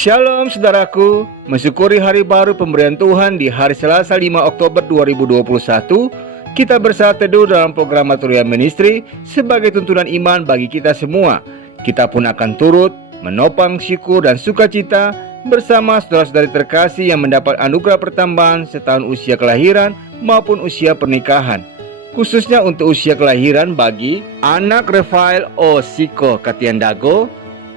Shalom saudaraku, mensyukuri hari baru pemberian Tuhan di hari Selasa 5 Oktober 2021. Kita bersatu teduh dalam program Maturia Ministry sebagai tuntunan iman bagi kita semua. Kita pun akan turut menopang syukur dan sukacita bersama saudara-saudari terkasih yang mendapat anugerah pertambahan setahun usia kelahiran maupun usia pernikahan. Khususnya untuk usia kelahiran bagi anak Rafael O. Siko Katiandago,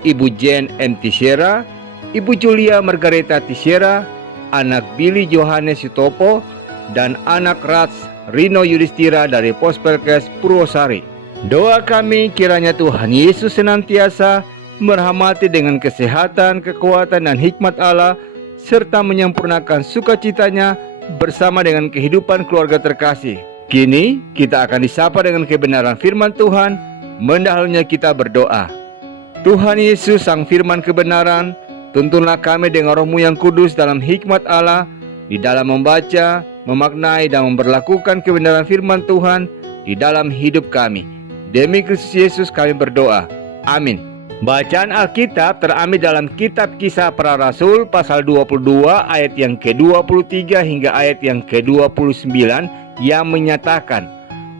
Ibu Jen M. Tishera, Ibu Julia Margareta Tishera, anak Billy Johannes Sutopo, dan anak Rats Rino Yudhistira dari Pospelkes Purwosari. Doa kami kiranya Tuhan Yesus senantiasa merahmati dengan kesehatan, kekuatan, dan hikmat Allah, serta menyempurnakan sukacitanya bersama dengan kehidupan keluarga terkasih. Kini kita akan disapa dengan kebenaran firman Tuhan. Mendahulunya kita berdoa. Tuhan Yesus, Sang Firman kebenaran, tuntunlah kami dengan Roh-Mu yang kudus dalam hikmat Allah, di dalam membaca, memaknai, dan memberlakukan kebenaran firman Tuhan di dalam hidup kami. Demi Kristus Yesus kami berdoa. Amin. Bacaan Alkitab terambil dalam kitab Kisah Para Rasul pasal 22 ayat yang ke-23 hingga ayat yang ke-29 yang menyatakan,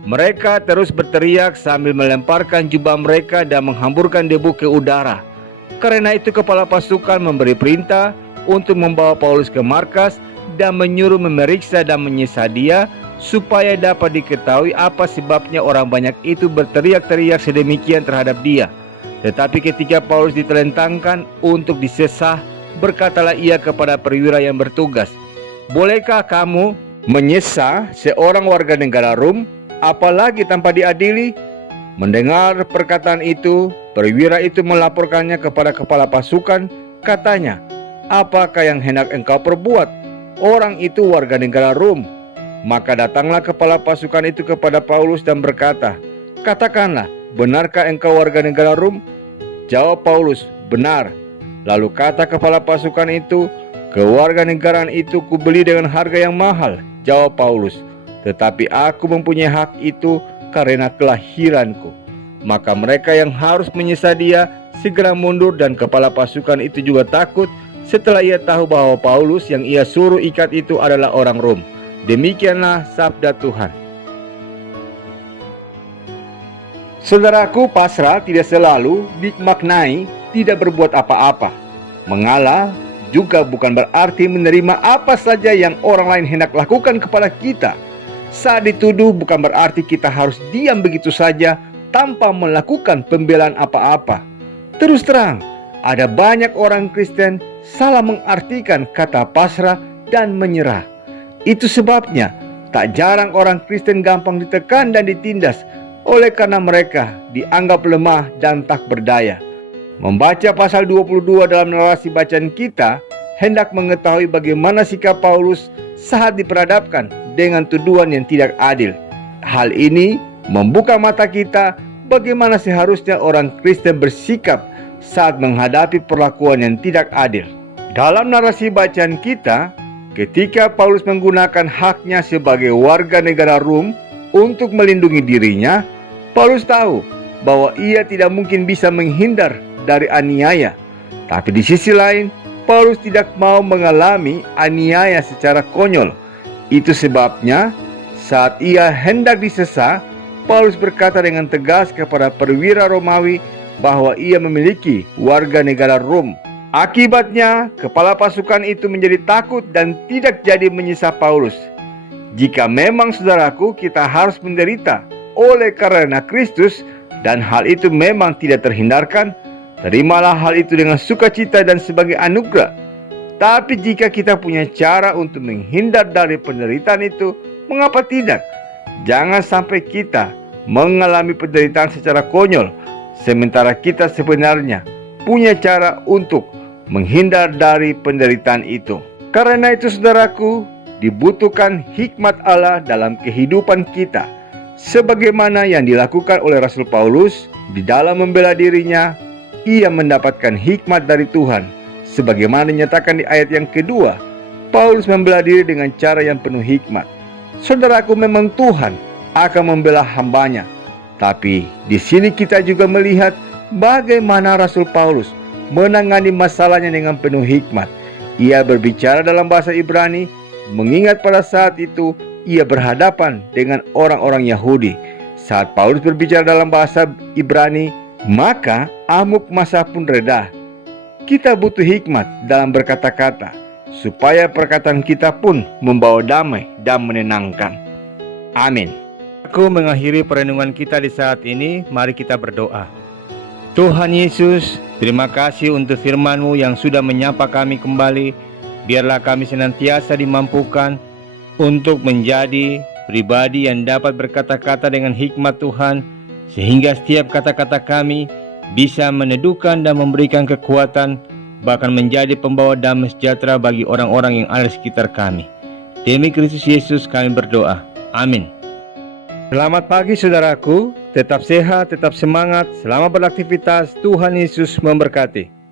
mereka terus berteriak sambil melemparkan jubah mereka dan menghamburkan debu ke udara. Karena itu kepala pasukan memberi perintah untuk membawa Paulus ke markas dan menyuruh memeriksa dan menyiksa dia, supaya dapat diketahui apa sebabnya orang banyak itu berteriak-teriak sedemikian terhadap dia. Tetapi ketika Paulus ditelentangkan untuk disesah, berkatalah ia kepada perwira yang bertugas, bolehkah kamu menyesah seorang warga negara Rom, apalagi tanpa diadili? Mendengar perkataan itu, perwira itu melaporkannya kepada kepala pasukan. Katanya, apakah yang hendak engkau perbuat? Orang itu warga negara Rom. Maka datanglah kepala pasukan itu kepada Paulus dan berkata, katakanlah, benarkah engkau warga negara Rom? Jawab Paulus, benar. Lalu kata kepala pasukan itu, kewarganegaraan itu kubeli dengan harga yang mahal. Jawab Paulus, tetapi aku mempunyai hak itu karena kelahiranku. Maka mereka yang harus menyiksa dia segera mundur, dan kepala pasukan itu juga takut setelah ia tahu bahwa Paulus yang ia suruh ikat itu adalah orang Rom. Demikianlah sabda Tuhan. Saudaraku, pasrah tidak selalu dimaknai tidak berbuat apa-apa. Mengalah juga bukan berarti menerima apa saja yang orang lain hendak lakukan kepada kita. Saat dituduh bukan berarti kita harus diam begitu saja tanpa melakukan pembelaan apa-apa. Terus terang, ada banyak orang Kristen salah mengartikan kata pasrah dan menyerah. Itu sebabnya tak jarang orang Kristen gampang ditekan dan ditindas oleh karena mereka dianggap lemah dan tak berdaya. Membaca pasal 22 dalam narasi bacaan kita hendak mengetahui bagaimana sikap Paulus saat diperhadapkan dengan tuduhan yang tidak adil. Hal ini membuka mata kita bagaimana seharusnya orang Kristen bersikap saat menghadapi perlakuan yang tidak adil. Dalam narasi bacaan kita, ketika Paulus menggunakan haknya sebagai warga negara Rom untuk melindungi dirinya, Paulus tahu bahwa ia tidak mungkin bisa menghindar dari aniaya. Tapi di sisi lain, Paulus tidak mau mengalami aniaya secara konyol. Itu sebabnya saat ia hendak disesah, Paulus berkata dengan tegas kepada perwira Romawi bahwa ia memiliki warga negara Rom. Akibatnya, kepala pasukan itu menjadi takut dan tidak jadi menyiksa Paulus. Jika memang saudaraku kita harus menderita oleh karena Kristus, dan hal itu memang tidak terhindarkan, terimalah hal itu dengan sukacita dan sebagai anugerah. Tapi jika kita punya cara untuk menghindar dari penderitaan itu, mengapa tidak? Jangan sampai kita mengalami penderitaan secara konyol, sementara kita sebenarnya punya cara untuk menghindar dari penderitaan itu. Karena itu saudaraku, dibutuhkan hikmat Allah dalam kehidupan kita, sebagaimana yang dilakukan oleh Rasul Paulus di dalam membela dirinya. Ia mendapatkan hikmat dari Tuhan, sebagaimana dinyatakan di ayat yang kedua. Paulus membela diri dengan cara yang penuh hikmat. Saudaraku, memang Tuhan akan membela hambanya. Tapi di sini kita juga melihat bagaimana Rasul Paulus menangani masalahnya dengan penuh hikmat. Ia berbicara dalam bahasa Ibrani, mengingat pada saat itu ia berhadapan dengan orang-orang Yahudi. Saat Paulus berbicara dalam bahasa Ibrani, maka amuk masa pun reda. Kita butuh hikmat dalam berkata-kata, supaya perkataan kita pun membawa damai dan menenangkan. Amin. Aku mengakhiri perenungan kita di saat ini. Mari kita berdoa. Tuhan Yesus, terima kasih untuk firman-Mu yang sudah menyapa kami kembali. Biarlah kami senantiasa dimampukan untuk menjadi pribadi yang dapat berkata-kata dengan hikmat Tuhan, sehingga setiap kata-kata kami bisa meneduhkan dan memberikan kekuatan, bahkan menjadi pembawa damai sejahtera bagi orang-orang yang ada di sekitar kami. Demi Kristus Yesus kami berdoa. Amin. Selamat pagi saudaraku, tetap sehat, tetap semangat, selamat beraktivitas, Tuhan Yesus memberkati.